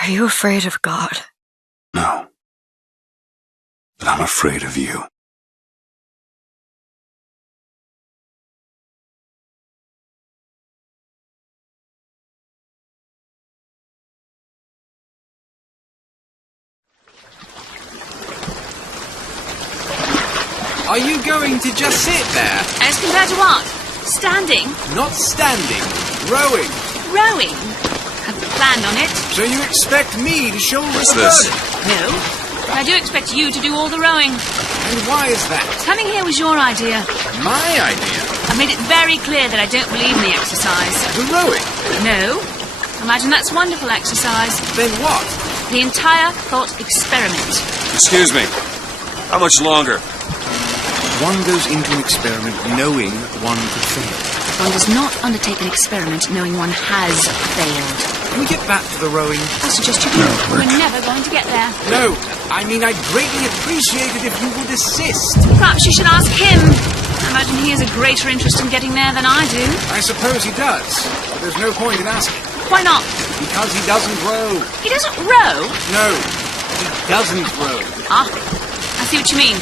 Are you afraid of God? No. But I'm afraid of you. Are you going to just sit there? As compared to what? Standing? Not standing. Rowing. Rowing? Hadn't planned on it. So you expect me to shoulder the this? burden? No. I do expect you to do all the rowing. And why is that? Coming here was your idea. My idea? I made it very clear that I don't believe in the exercise. The rowing? No. Imagine that's wonderful exercise. Then what? The entire thought experiment. Excuse me. How much longer? One goes into an experiment knowing one could fail. One does not undertake an experiment knowing one has failed. Can we get back to the rowing? I suggest you do. We're never going to get there. No, I mean I'd greatly appreciate it if you would assist. Perhaps you should ask him. I imagine he has a greater interest in getting there than I do. I suppose he does, but there's no point in asking. Why not? Because he doesn't row. He doesn't row? No, he doesn't row. Ah, I see what you mean.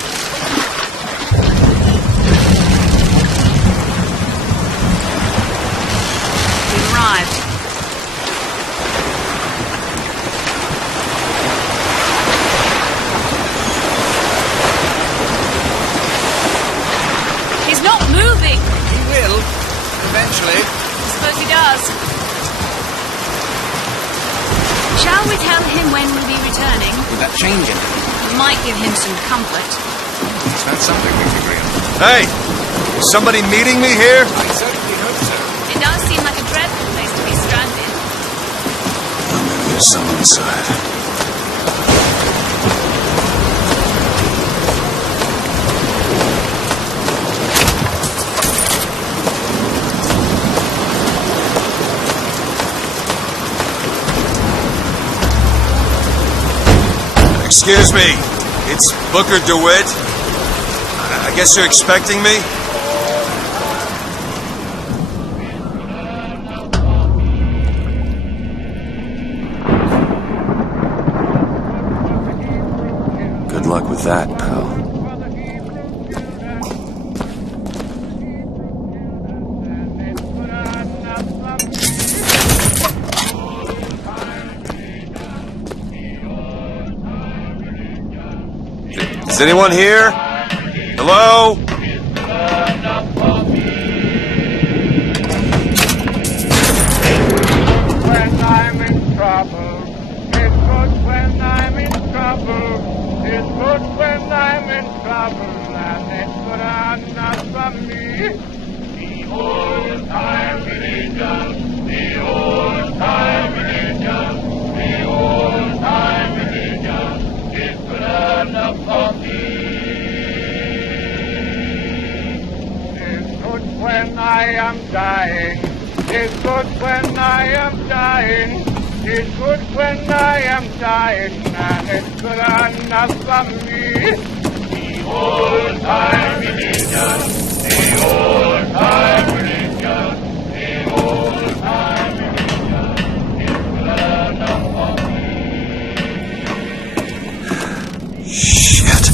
We've arrived. He's not moving. He will, eventually. I suppose he does. Shall we tell him when we'll be returning? Would that change it? It might give him some comfort. That's something we can agree on. Hey! Is somebody meeting me here? I certainly hope so. It does seem like a dreadful place to be stranded. There's someone inside. Excuse me, it's Booker DeWitt. I guess you're expecting me? Good luck with that, pal. Is anyone here? Hello? When I'm in trouble, it's good when I'm in trouble. It's good when I'm in trouble, and it's good enough for me. The old time religion, the old time religion, the old time religion is good enough for me. It's good when I am dying. It's good when I am dying. It's good when I am dying, and it's good enough for me. The old time religion, the old time religion, the old time religion is good enough for me. Shit.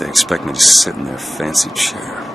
they expect me to sit in their fancy chair.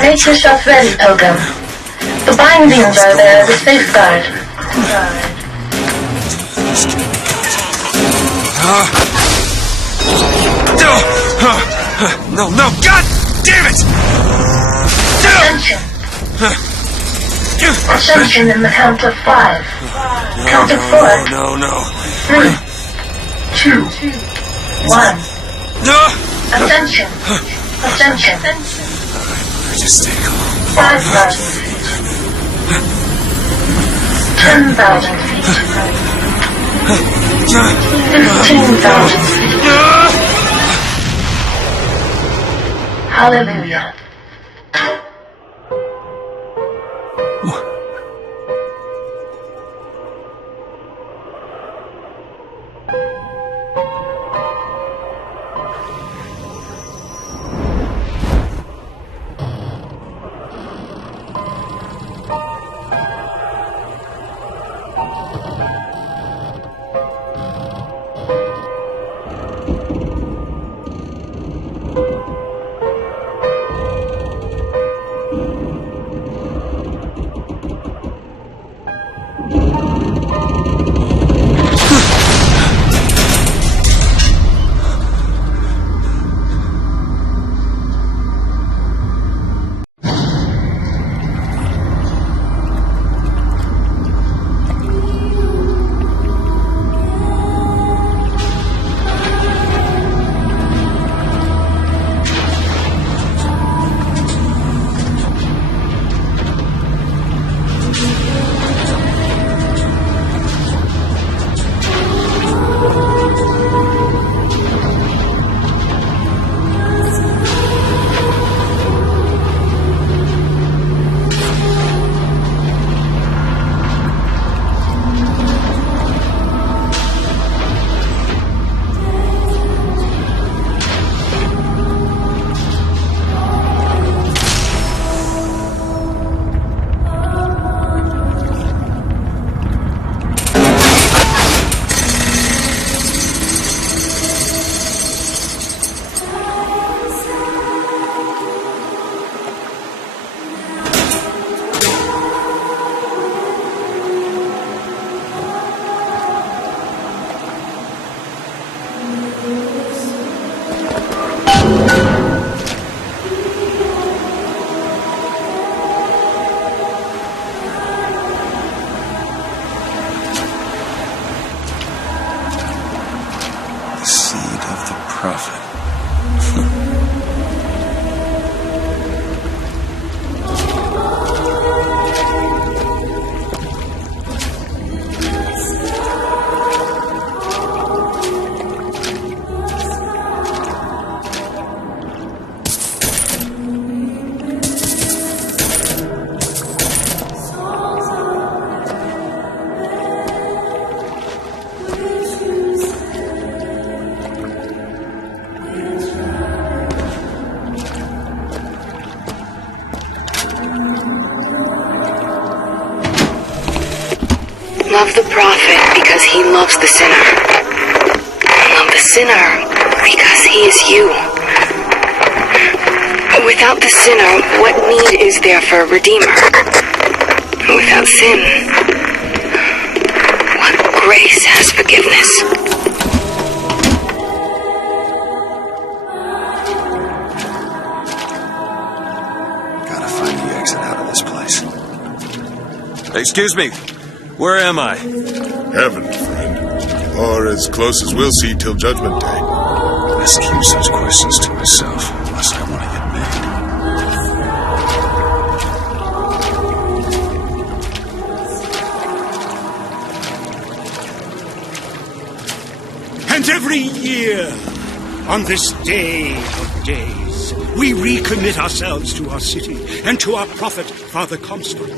Make yourself ready, Pilgrim. The bindings are there as a safeguard. No, God damn it! Ascension. Ascension in the count of 5. Count of 4. No. 3, 2, 1. No! Ascension. Ascension. Just stay calm. 5,000 feet. 10,000 feet. 15,000 feet. Hallelujah. the prophet because he loves the sinner. Love the sinner because he is you. Without the sinner, what need is there for a redeemer? Without sin, what grace has forgiveness? Gotta find the exit out of this place. Excuse me, where am I? Heaven, friend. Or as close as we'll see till Judgment Day. Best keep such questions to myself, unless I want to get mad. And every year, on this day of days, we recommit ourselves to our city and to our prophet, Father Comstock.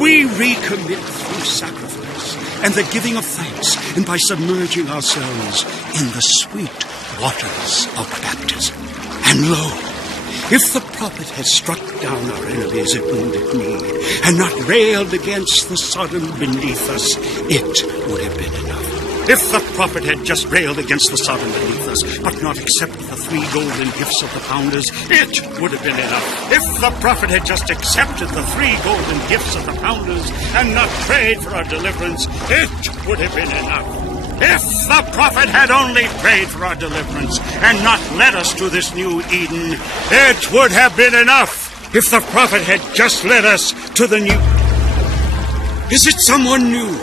We recommit through sacrifice and the giving of thanks, and by submerging ourselves in the sweet waters of baptism. And lo, if the prophet had struck down our enemies at wounded knee, and not railed against the Sodom beneath us, it would have been enough. If the prophet had just railed against the Sodom beneath us, but not accepted the 3 golden gifts of the founders, it would have been enough. If the prophet had just accepted the 3 golden gifts of the founders, and not prayed for our deliverance, it would have been enough. If the prophet had only prayed for our deliverance, and not led us to this new Eden, it would have been enough. If the prophet had just led us to the new... Is it someone new?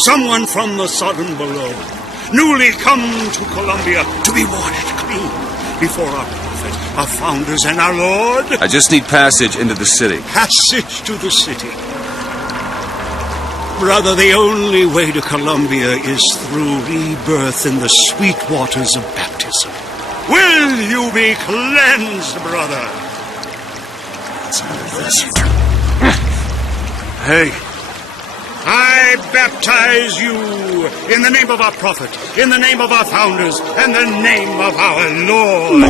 Someone from the Sodom below, newly come to Columbia to be watered clean before our prophet, our founders, and our Lord? I just need passage into the city. Passage to the city. Brother, the only way to Columbia is through rebirth in the sweet waters of baptism. Will you be cleansed, brother? Let's have this. Hey. I baptize you in the name of our prophet, in the name of our founders, and the name of our Lord.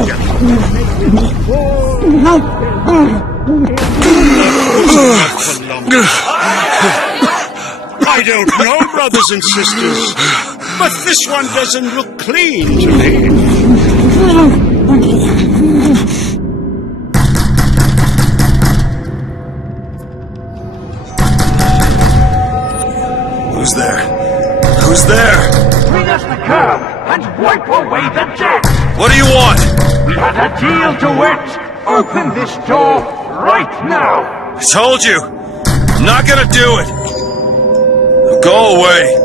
I don't know, brothers and sisters, but this one doesn't look clean to me. Who's there? Who's there? Bring us the curb and wipe away the debt. What do you want? We had a deal to it. Open this door right now. I told you. I'm not gonna do it. Go away.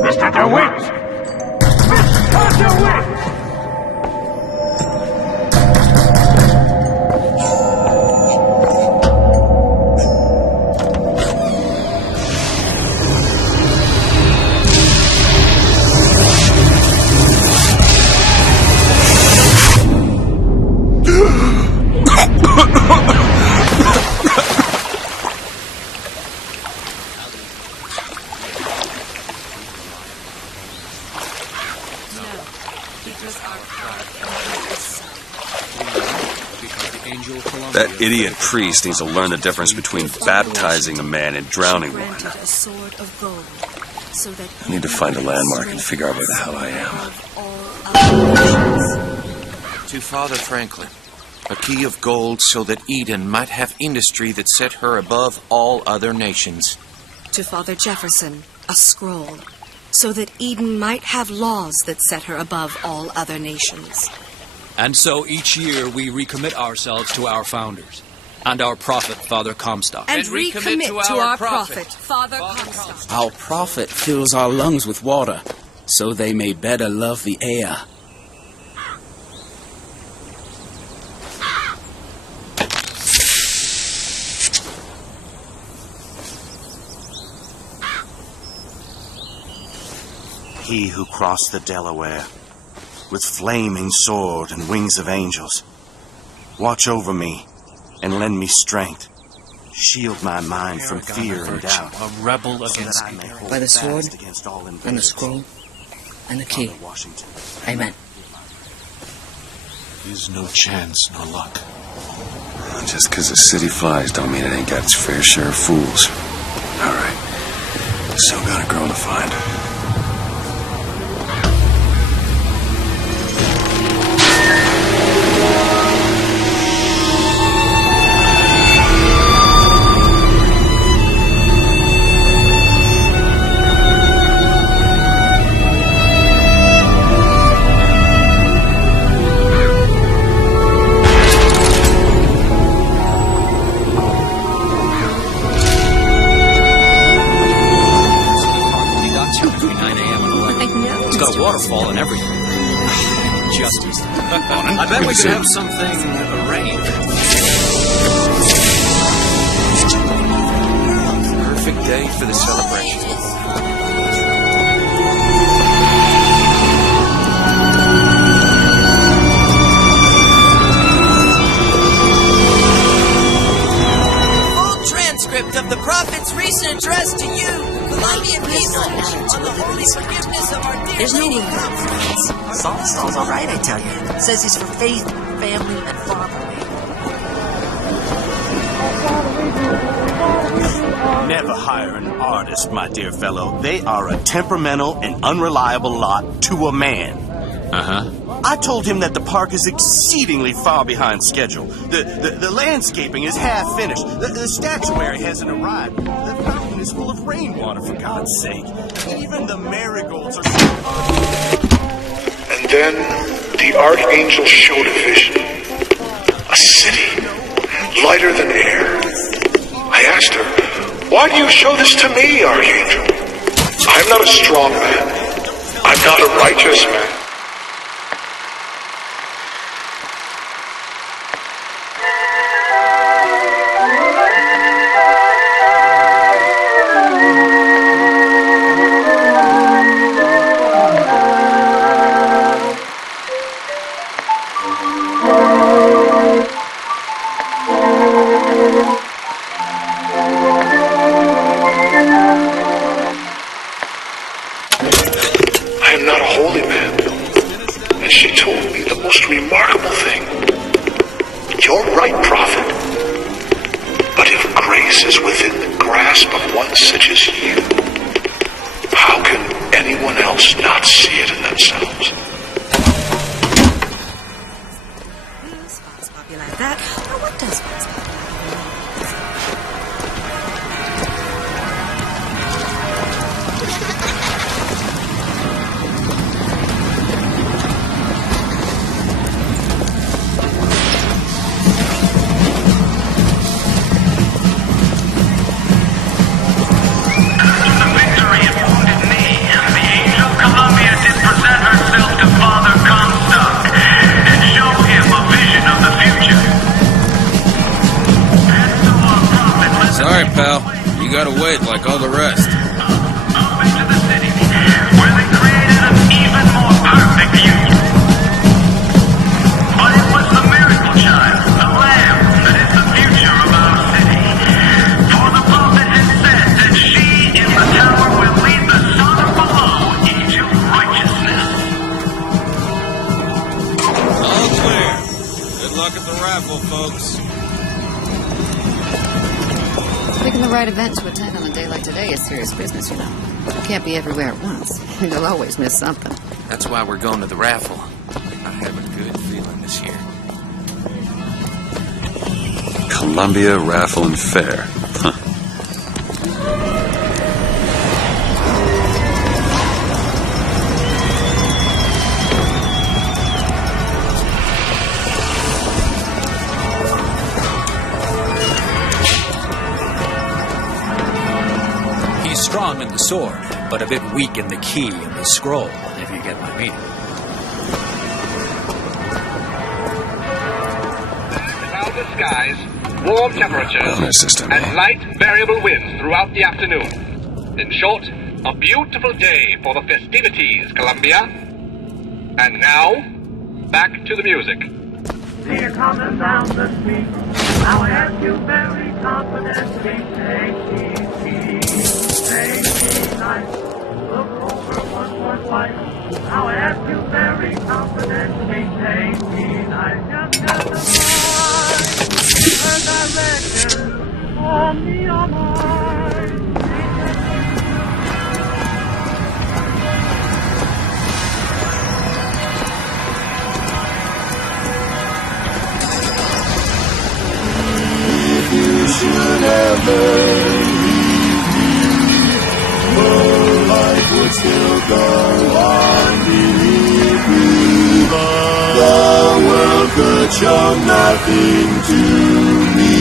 Mr. DeWitt! Mr. DeWitt! That idiot priest needs to learn the difference between baptizing a man and drowning one. I need to find a landmark and figure out where the hell I am. To Father Franklin, a key of gold so that Eden might have industry that set her above all other nations. To Father Jefferson, a scroll, so that Eden might have laws that set her above all other nations. And so each year we recommit ourselves to our founders and our prophet, Father Comstock. And recommit to our prophet, Father Comstock. Our prophet fills our lungs with water, so they may better love the air. He who crossed the Delaware, with flaming sword and wings of angels, watch over me and lend me strength. Shield my mind from fear and doubt. A rebel against evil. By the sword and the scroll and the key. Amen. There's no chance, no luck. Just because the city flies don't mean it ain't got its fair share of fools. All right. Still got a girl to find. Waterfall and everything. Justice. I bet we could have something arranged. Perfect day for the celebration. Full transcript of the Prophet's recent address to you, Colombian people, on the holy forgiveness of our dear There's no Lady room for compromise. Saul's all right, I tell you. Says he's for faith, family, and fatherland. Never hire an artist, my dear fellow. They are a temperamental and unreliable lot to a man. I told him that the park is exceedingly far behind schedule. The landscaping is half finished. The statuary hasn't arrived. The fountain is full of rainwater, for God's sake. Even the marigolds are... And then the Archangel showed a vision. A city, lighter than air. I asked her, "Why do you show this to me, Archangel? I'm not a strong man. I'm not a righteous man." Sorry, pal. You gotta wait like all the rest. Up into the city, where they created an even more perfect union. But it was the miracle child, the lamb, that is the future of our city. For the prophet had said that she in the tower will lead the son of below into righteousness. All clear. Good luck at the raffle, folks. Picking the right event to attend on a day like today is serious business, you know. You can't be everywhere at once. You'll always miss something. That's why we're going to the raffle. I have a good feeling this year. Columbia Raffle and Fair. Huh. Strong in the sword, but a bit weak in the key and the scroll, if you get my meaning. Cloudless skies, warm temperatures, and light variable winds throughout the afternoon. In short, a beautiful day for the festivities, Columbia. And now, back to the music. Dear, coming down the street, I'll have you very confidently take me. Take me nice, look over one more twice. I'll ask you very confidently, take me nice. Just a direction for me on mine. should ever leave me, but life would still go on, believe me. The world could show nothing to me.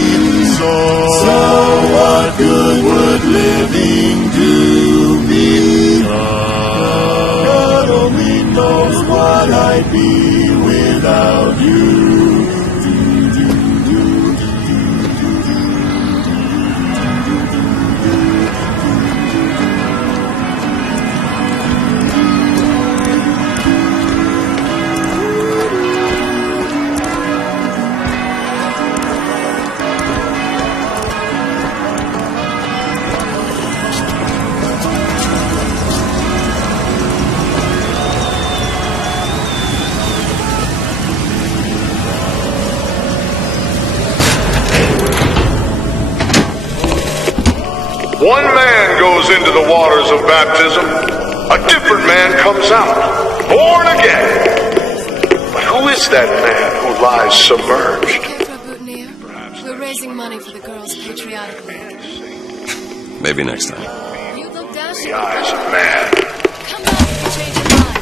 So what good would living do me? God only knows what I'd be without you. One man goes into the waters of baptism, a different man comes out, born again. But who is that man who lies submerged? We're raising money for the Girls' Patriotic League. Maybe next time. You look down The eyes of man. Come back if you change your mind.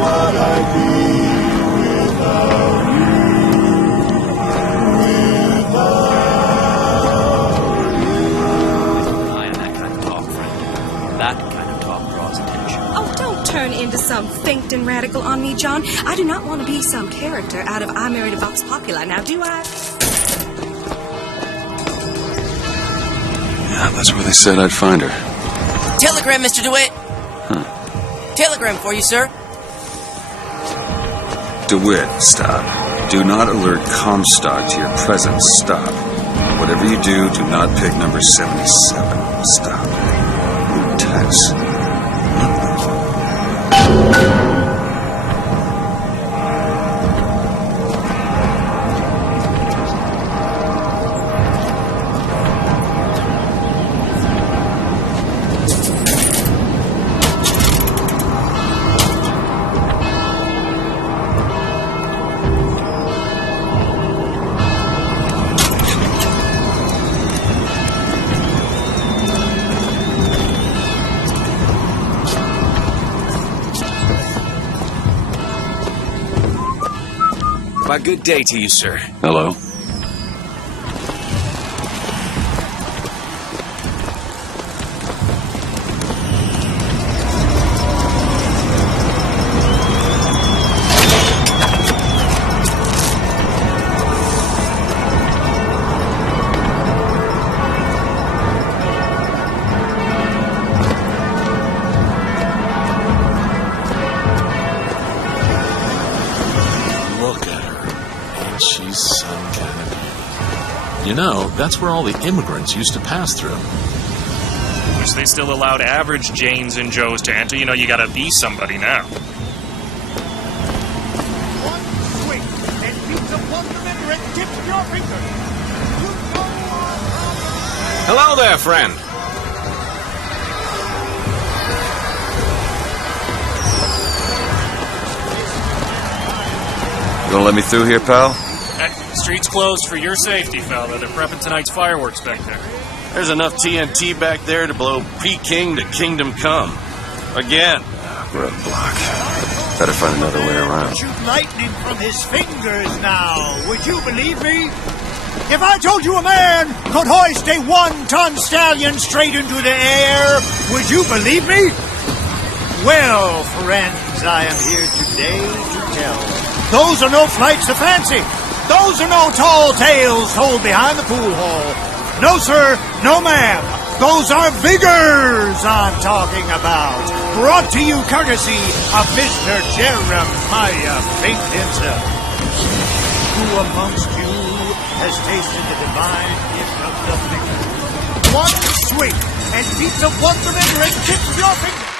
What I'd be without That kind of talk, friend. That kind of talk draws attention. Oh, don't turn into some faint and radical on me, John. I do not want to be some character out of I Married a Vox Populi, now do I? Yeah, that's where they said I'd find her. Telegram, Mr. DeWitt. Telegram for you, sir. DeWitt, stop. Do not alert Comstock to your presence. Stop. Whatever you do not pick number 77. Stop. New text. Why, good day to you, sir. Hello. You know, that's where all the immigrants used to pass through. Wish they still allowed average Janes and Joes to enter. You know, you gotta be somebody now. One swing and beats a wonderment and tips your finger. Hello there, friend. You gonna let me through here, pal? Street's closed for your safety, fella. They're prepping tonight's fireworks back there. There's enough TNT back there to blow Peking to Kingdom Come. Again. Roadblock. Better find another way around. Shoot lightning from his fingers now. Would you believe me? If I told you a man could hoist a 1-ton stallion straight into the air, would you believe me? Well, friends, I am here today to tell. Those are no flights of fancy. Those are no tall tales told behind the pool hall. No, sir, no, ma'am. Those are vigors I'm talking about. Brought to you courtesy of Mr. Jeremiah Fink himself. Who amongst you has tasted the divine gift of the finger? One swing and beats a wonderment and tips your finger.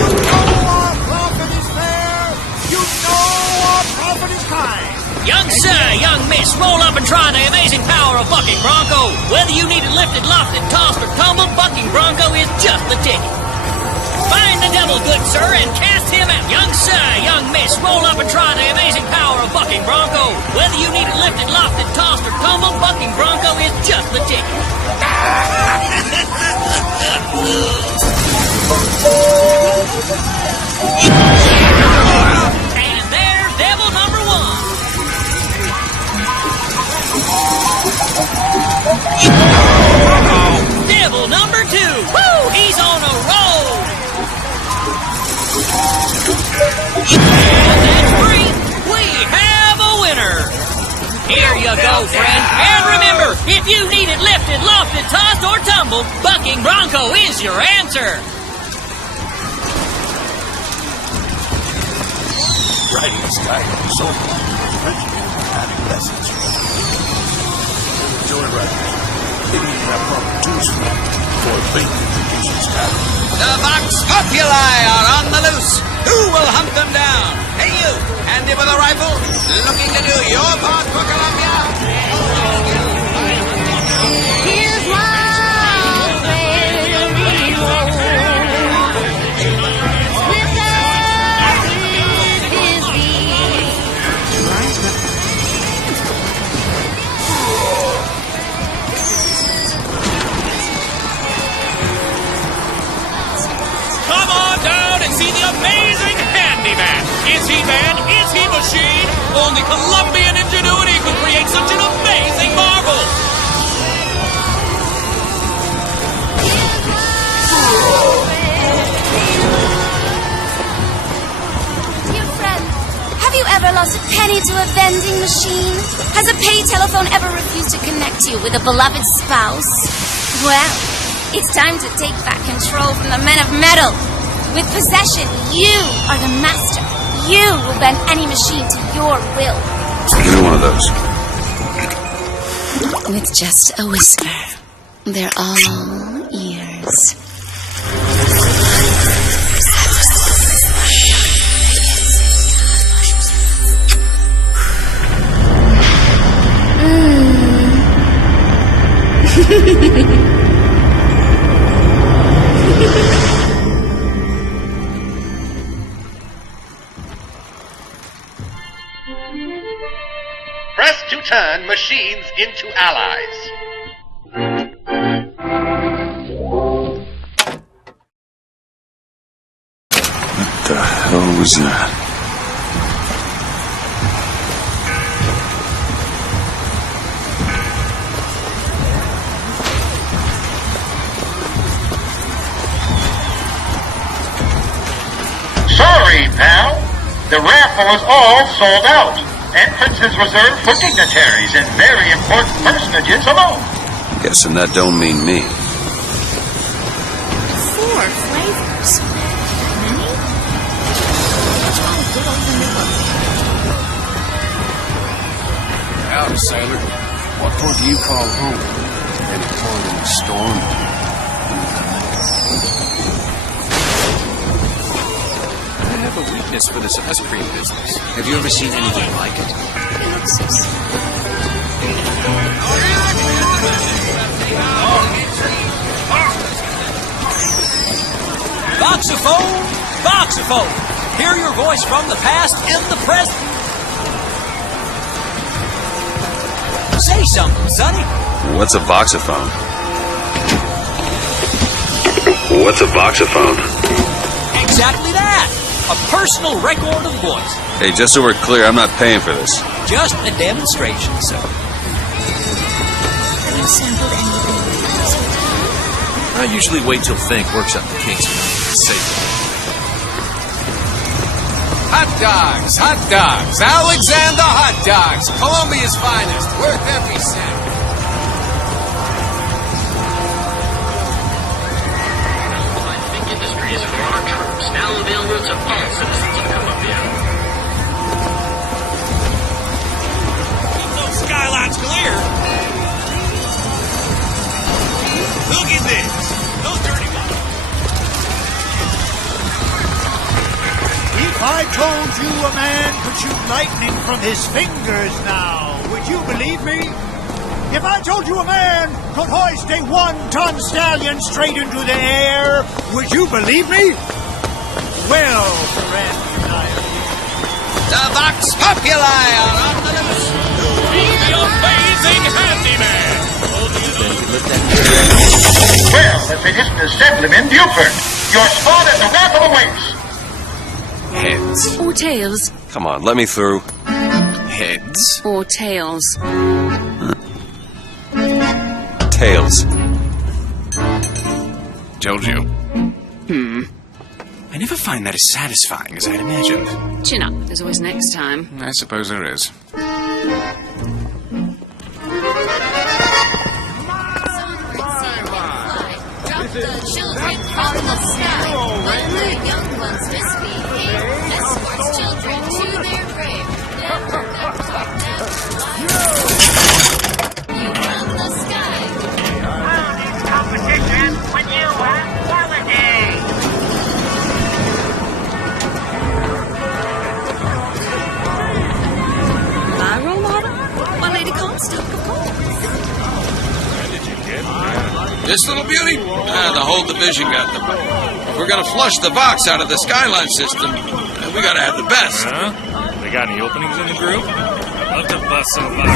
You know our prophet is fair. You know our prophet is kind. Young sir, young miss, roll up and try the amazing power of Bucking Bronco. Whether you need it lifted, lofted, tossed, or tumbled, Bucking Bronco is just the ticket. Find the devil, good sir, and cast him out. Young sir, young miss, roll up and try the amazing power of Bucking Bronco. Whether you need it lifted, lofted, tossed, or tumbled, Bucking Bronco is just the ticket. And there's devil number one. Devil number two. Woo! He's on a roll. And that's three. We have a winner. Here you go, friend. And remember, if you need it lifted, lofted, tossed, or tumbled, Bucking Bronco is your answer. Riding the sky so having lessons. Enjoy riding. Maybe you have proper tools for a thing that produces talent. The Vox Populi are on the loose. Who will hunt them down? Hey, you, handy with a rifle, looking to do your part for Columbia? Here's my friendly road. Come on down and see the amazing handyman. Is he man? Is he machine? Only Colombian ingenuity could create such an amazing marvel. Dear friend, have you ever lost a penny to a vending machine? Has a pay telephone ever refused to connect you with a beloved spouse? Well, it's time to take back control from the men of metal. With possession, you are the master. You will bend any machine to your will. Give me one of those. With just a whisper, they're all ears. Press to turn machines into allies. What the hell was that? Sorry, pal. The raffle is all sold out. Entrance is reserved for dignitaries and very important personages alone. Guessing that don't mean me. 4 flavors. Many? What's wrong with good old vanilla? Howdy, sailor. What port do you call home? Any port in a storm? I have a weakness for this ice cream business. Have you ever seen anything like it? It looks so simple. Voxophone, Voxophone. Hear your voice from the past and the present. Say something, Sonny. What's a voxophone? What's a voxophone? Exactly that. A personal record of voice. Hey, just so we're clear, I'm not paying for this. Just a demonstration, sir. Have you sampled anything else? I usually wait till Fink works out the kinks and say Hot dogs, hot dogs. Alexander Hot Dogs. Colombia's finest. Worth every cent. Industries for our troops, now available to all citizens of Colombia. Keep those skylines clear. Look at this. Those dirty ones. If I told you a man could shoot lightning from his fingers now, would you believe me? If I told you a man could hoist a 1-ton stallion straight into the air, would you believe me? Well, friend, the Vox Populi are on the loose. The amazing handyman. Well, if it isn't Assemblyman Buford, your spot at the raffle awaits. Heads. Or tails. Come on, let me through. Heads. Or tails. Tails. Told you. I never find that as satisfying as I'd imagined. Chin up. There's always next time. I suppose there is. Drop the children from the sky. When the young ones misbehave, escorts children to their grave. Never, you from the sky. Competition when you have holiday. My role model? My Lady Comstock, of course. This little beauty? The whole division got them. If we're gonna flush the Vox out of the Skyline system, we gotta have the best. Huh? They got any openings in the group? I'd love to bust some Vox.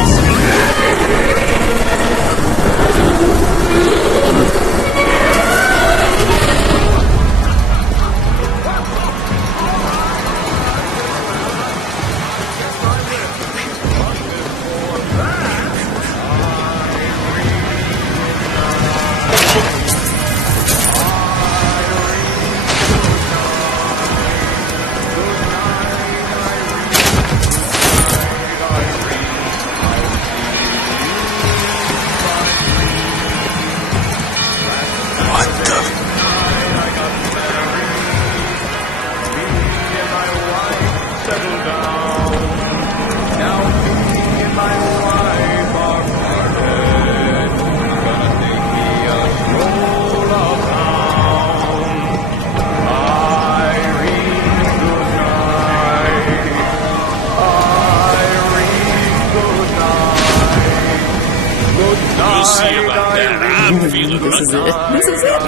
This is it. I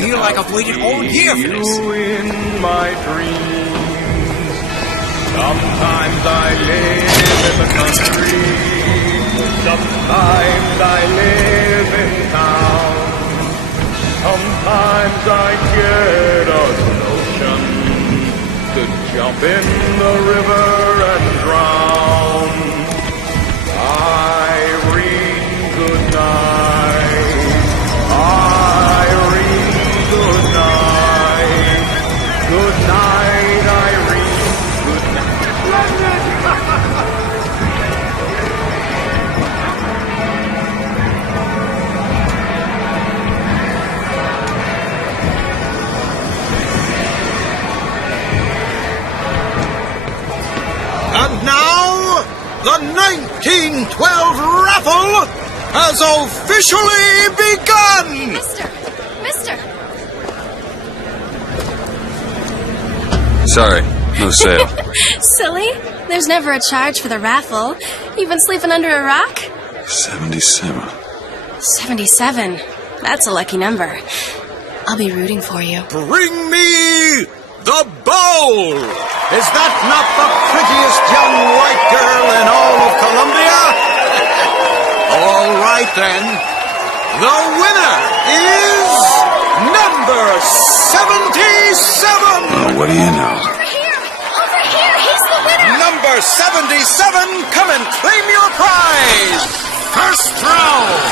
feel like I've waited all year for this. In my dreams, sometimes I live in the country, sometimes I live in town, sometimes I get a notion to jump in the river and drown. Irene, good night. Irene, good night. Good night, Irene. Good And now, the 1912 raffle has officially begun! Mister! Sorry, no sale. Silly. There's never a charge for the raffle. You've been sleeping under a rock? 77. 77. That's a lucky number. I'll be rooting for you. Bring me the bowl! Is that not the prettiest young white girl in all of Columbia? All right, then. The winner is number 77! Oh, what do you know? Over here! He's the winner! Number 77, come and claim your prize! First round!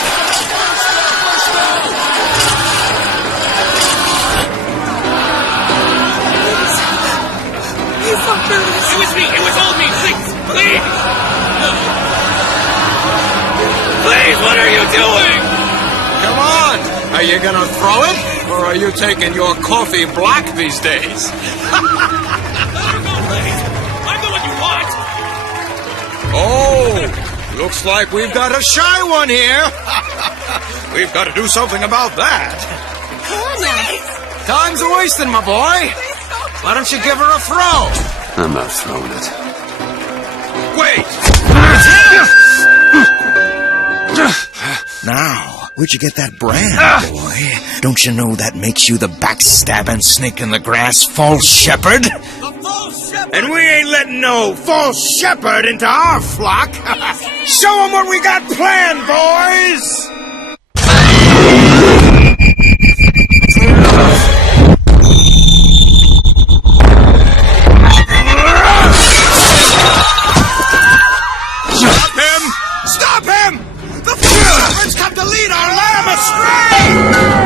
You fuckers! It was me! It was all me! Please! Please, what are you doing? Come on! Are you gonna throw it? Or are you taking your coffee black these days? I'm the one you want! Oh! Looks like we've got a shy one here! We've got to do something about that! Come on now. Time's a wasting, my boy! Why don't you give her a throw? I'm not throwing it. Wait! Now, where'd you get that brand, boy? Don't you know that makes you the backstabbing snake in the grass false shepherd? And we ain't letting no false shepherd into our flock. Show 'em what we got planned, boys! Stop him! Stop him! The false shepherds come to lead our lamb astray!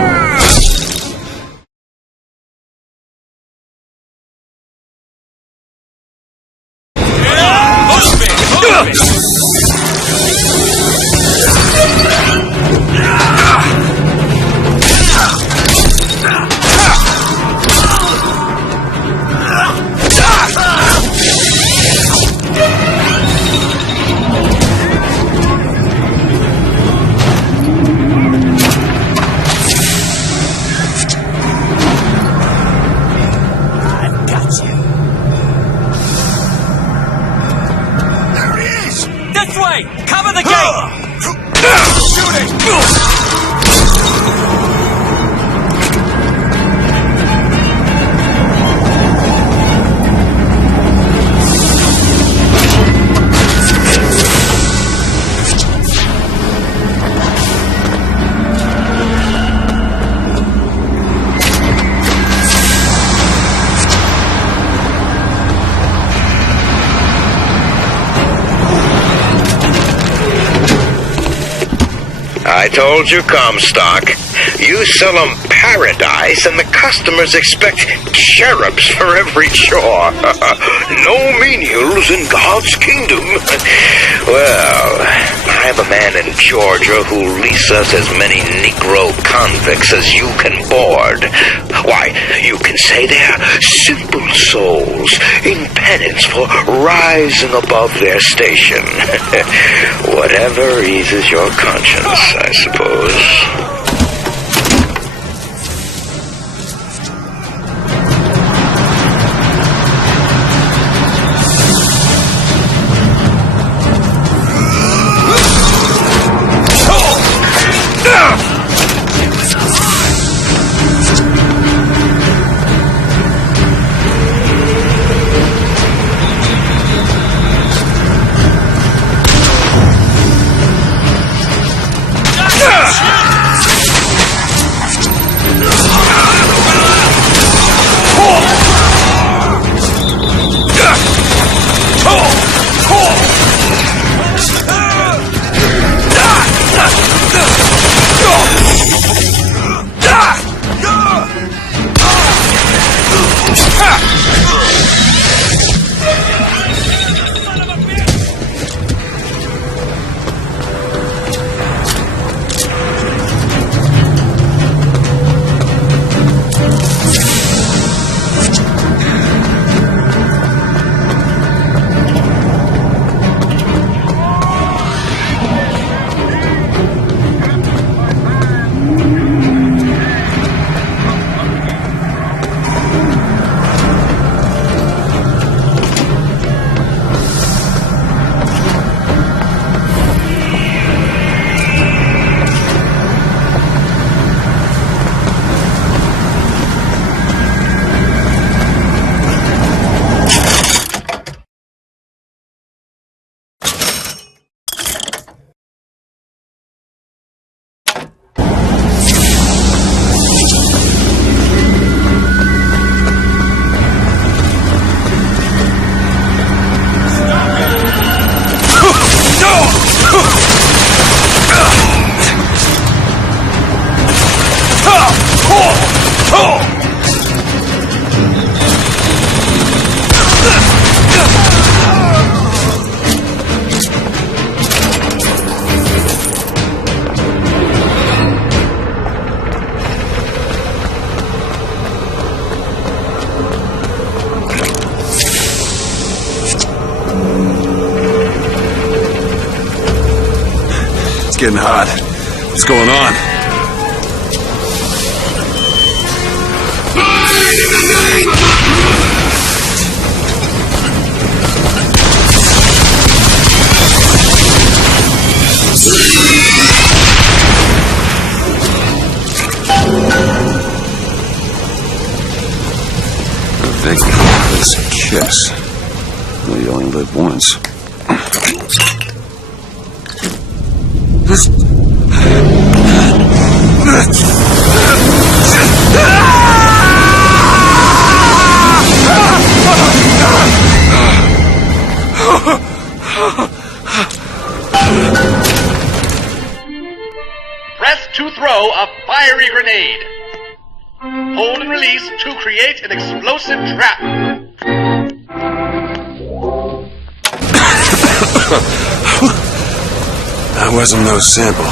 This way! Cover the gate! I told you, Comstock. You sell 'em paradise, and the customers expect cherubs for every chore. No menials in God's kingdom. Well, I have a man in Georgia who'll lease us as many Negro convicts as you can board. Why, you can say they're simple souls in penance for rising above their station. Whatever eases your conscience, I suppose. Getting hot. What's going on? kiss. We only live once. Press to throw a fiery grenade. Hold and release to create an explosive trap. That wasn't no sample.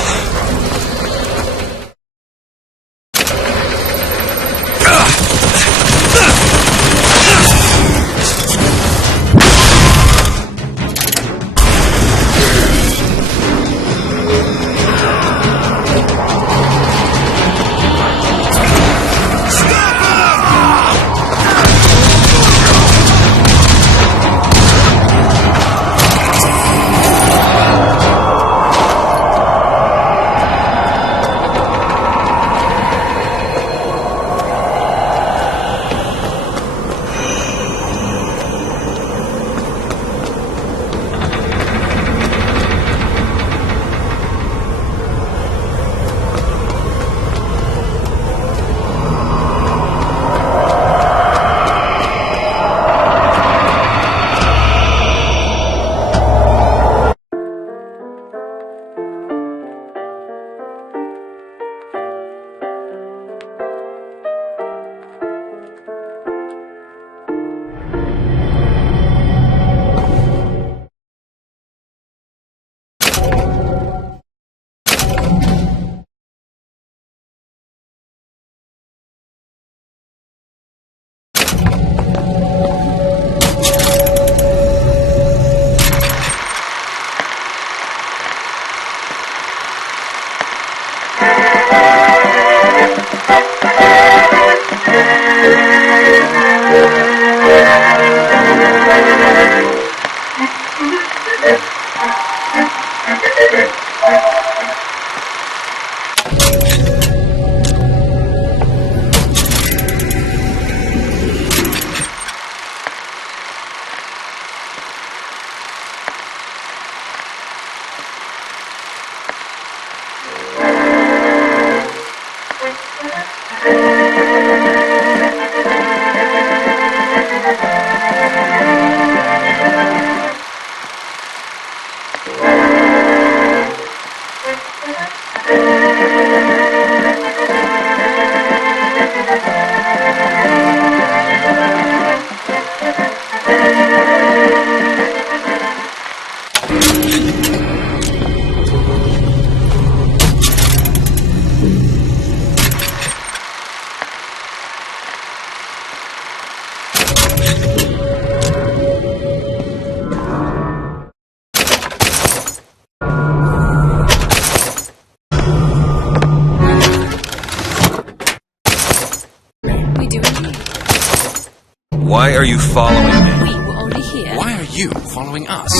Why are you following me? We were only here. Why are you following us?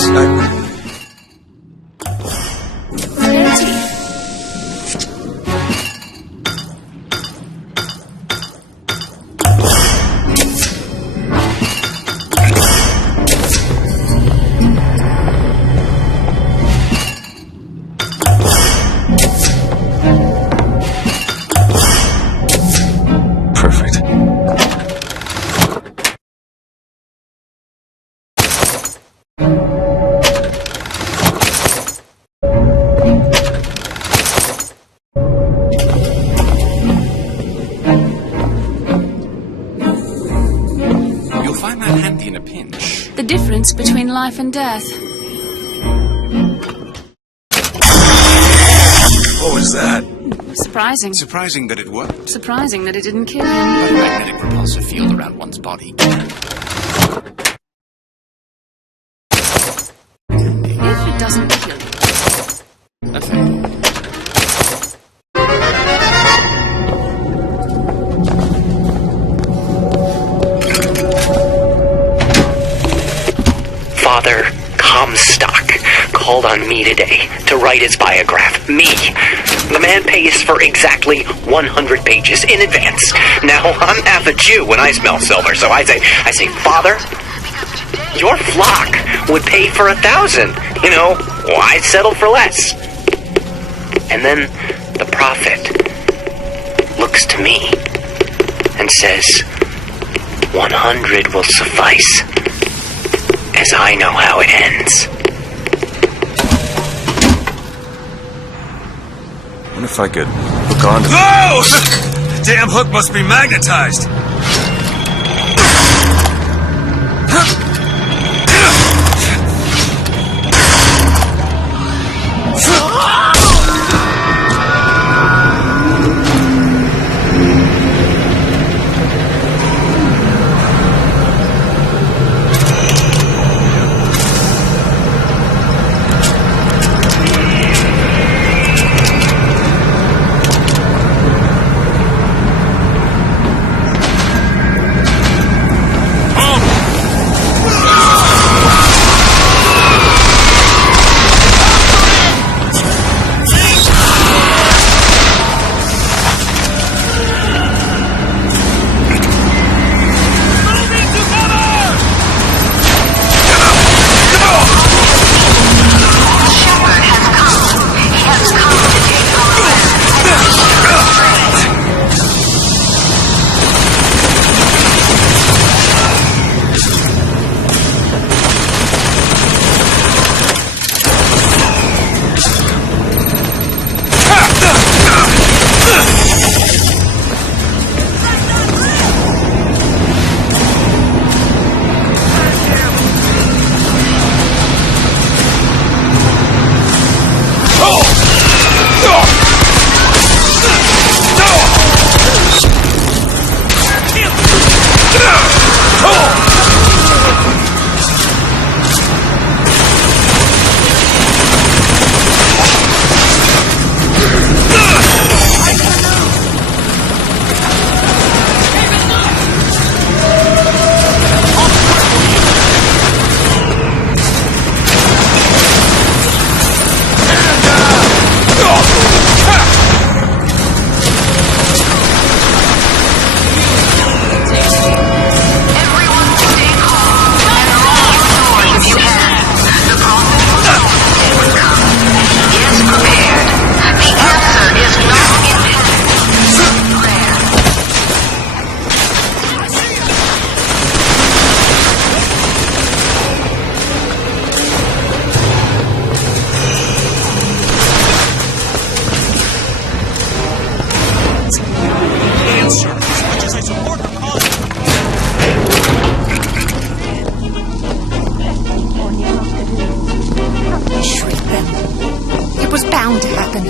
Verity. Perfect. You'll find that handy in a pinch. The difference between life and death. What was that? Surprising. Surprising that it worked. Surprising that it didn't kill But a him. magnetic repulsive field around one's body can. If it doesn't kill you. That's it. Father Comstock called on me today to write his biograph. Me. The man pays for exactly 100 pages in advance. Now, I'm half a Jew when I smell silver, so I say, Father, Your flock would pay for 1,000. You know, why settle for less? And then the prophet looks to me and says, 100 will suffice, as I know how it ends. I wonder if I could hook on to... Oh! Damn hook must be magnetized.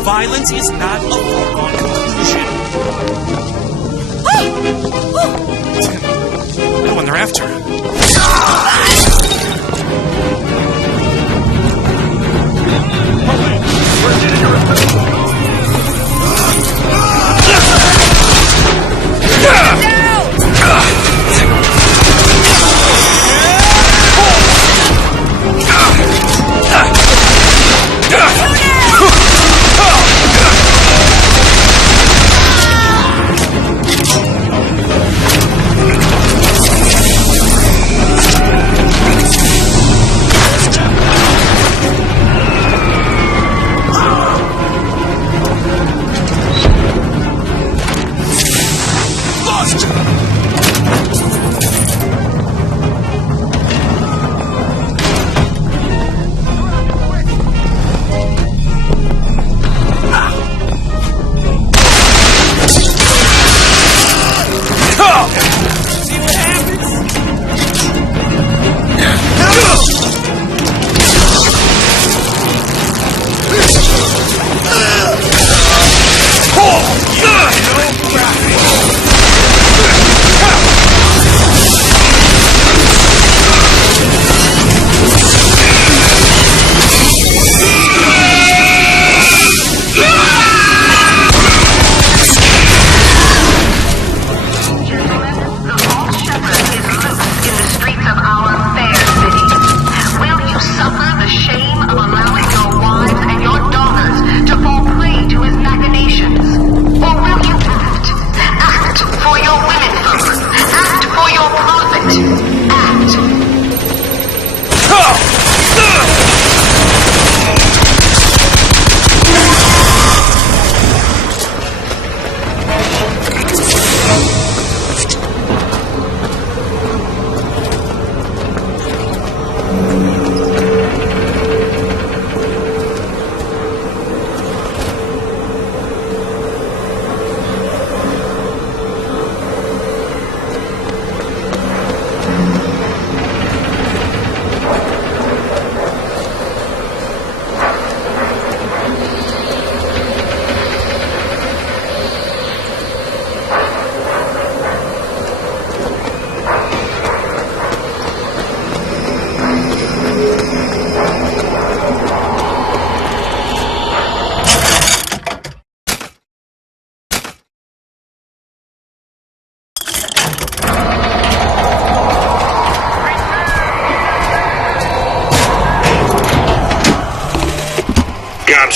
Violence is not a foregone conclusion. No one they're after. We're getting a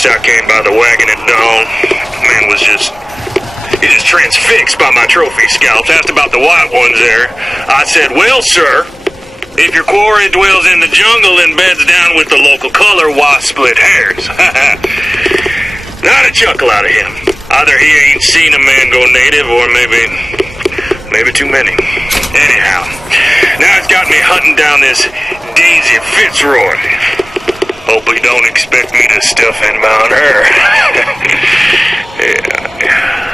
Comstock came by the wagon at dawn. Man was just transfixed by my trophy scalps. Asked about the white ones there. I said, well, sir, if your quarry dwells in the jungle and beds down with the local color, why split hairs? Not a chuckle out of him. Either he ain't seen a man go native, or maybe too many. Anyhow, now it's got me hunting down this Daisy Fitzroy. Hope he don't expect me to stuff in on her. Yeah.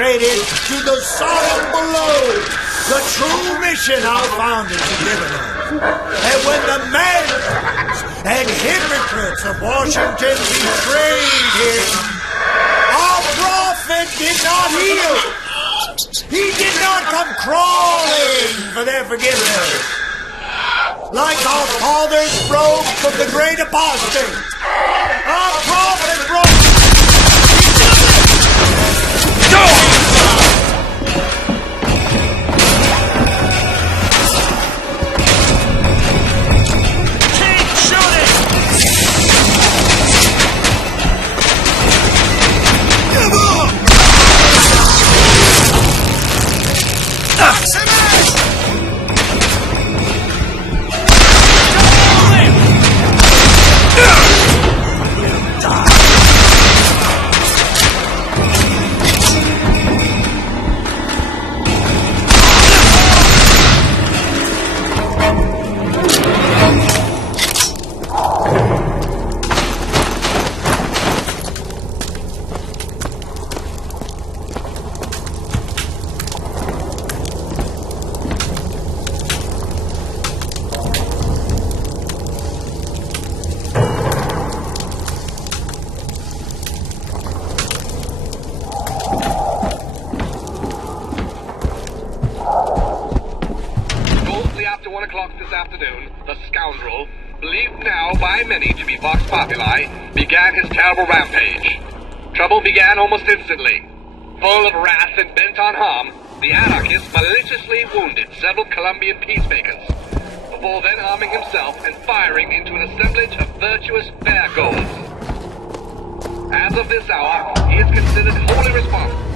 demonstrated to the soil below the true mission our founders have given us. And when the madmen and hypocrites of Washington betrayed him, our prophet did not heal, He did not come crawling for their forgiveness. Like our fathers broke from the great apostate. Our prophet broke. Began his terrible rampage. Trouble began almost instantly. Full of wrath and bent on harm, the anarchist maliciously wounded several Colombian peacemakers, before then arming himself and firing into an assemblage of virtuous fair goers. As of this hour, he is considered wholly responsible.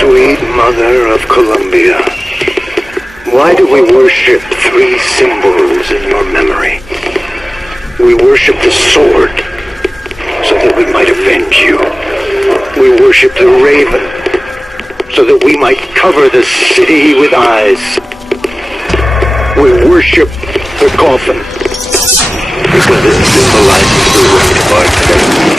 Sweet Mother of Columbia, why do we worship three symbols in your memory? We worship the sword, so that we might avenge you. We worship the raven, so that we might cover the city with eyes. We worship the coffin, because it symbolizes the weight of our faith.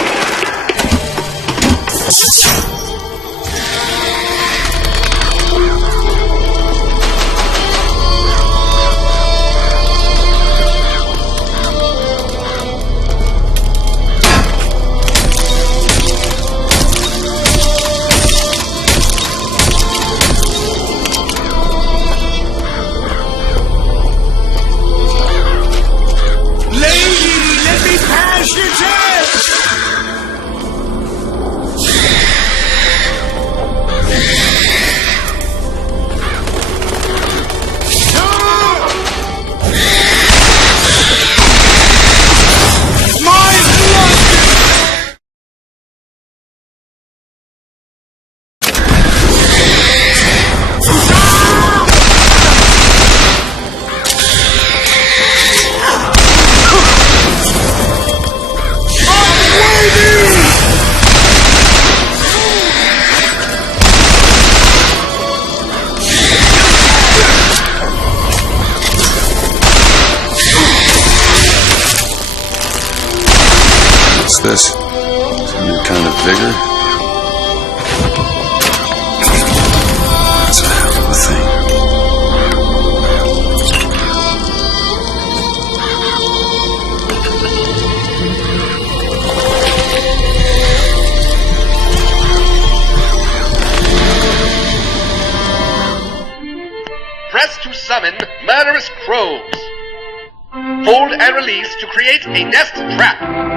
Lady, let me pass you What's this? Some new kind of vigor? That's a hell of a thing. Press to summon murderous crows. Hold and release to create a nest trap.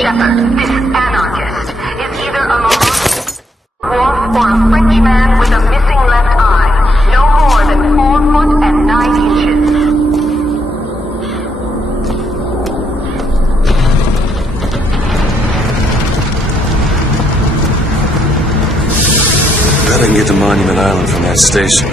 Shepherd, this anarchist, is either a dwarf or a French man with a missing left eye. No more than 4 foot and 9 inches. Bet I can get to Monument Island from that station.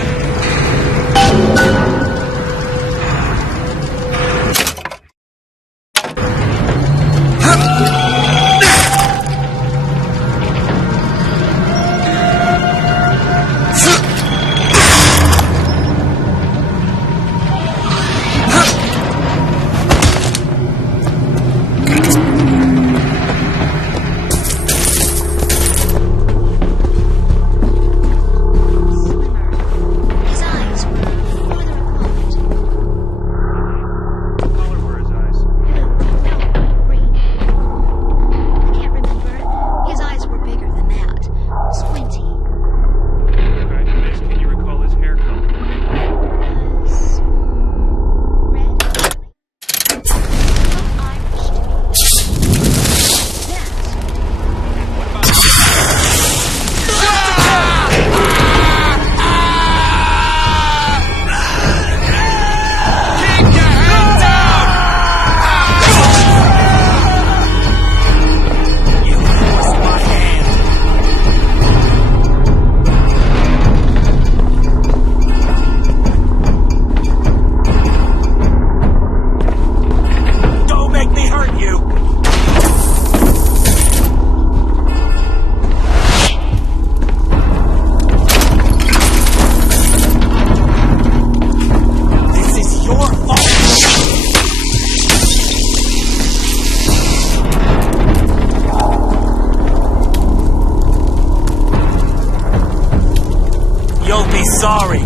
Sorry.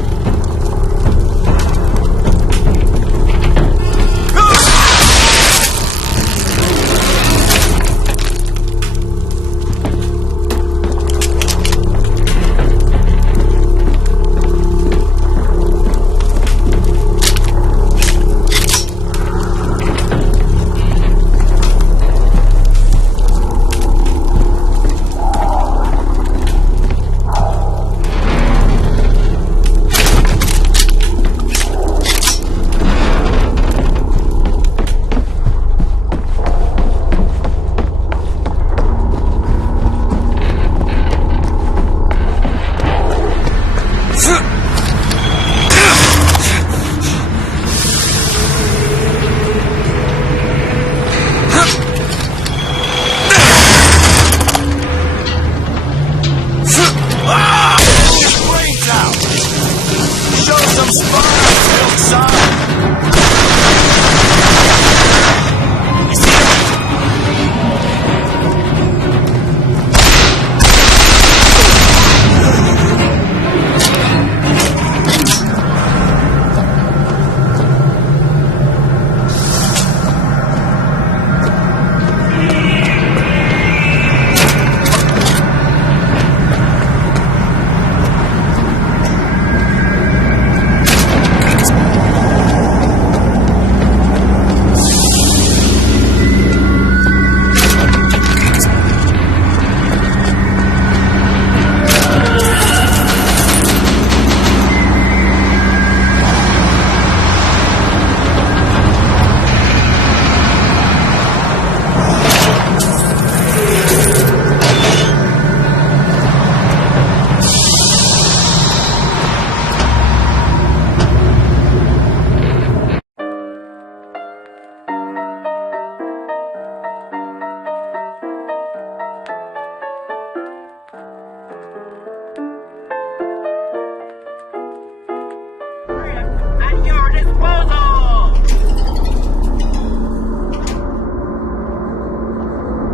Show some spark!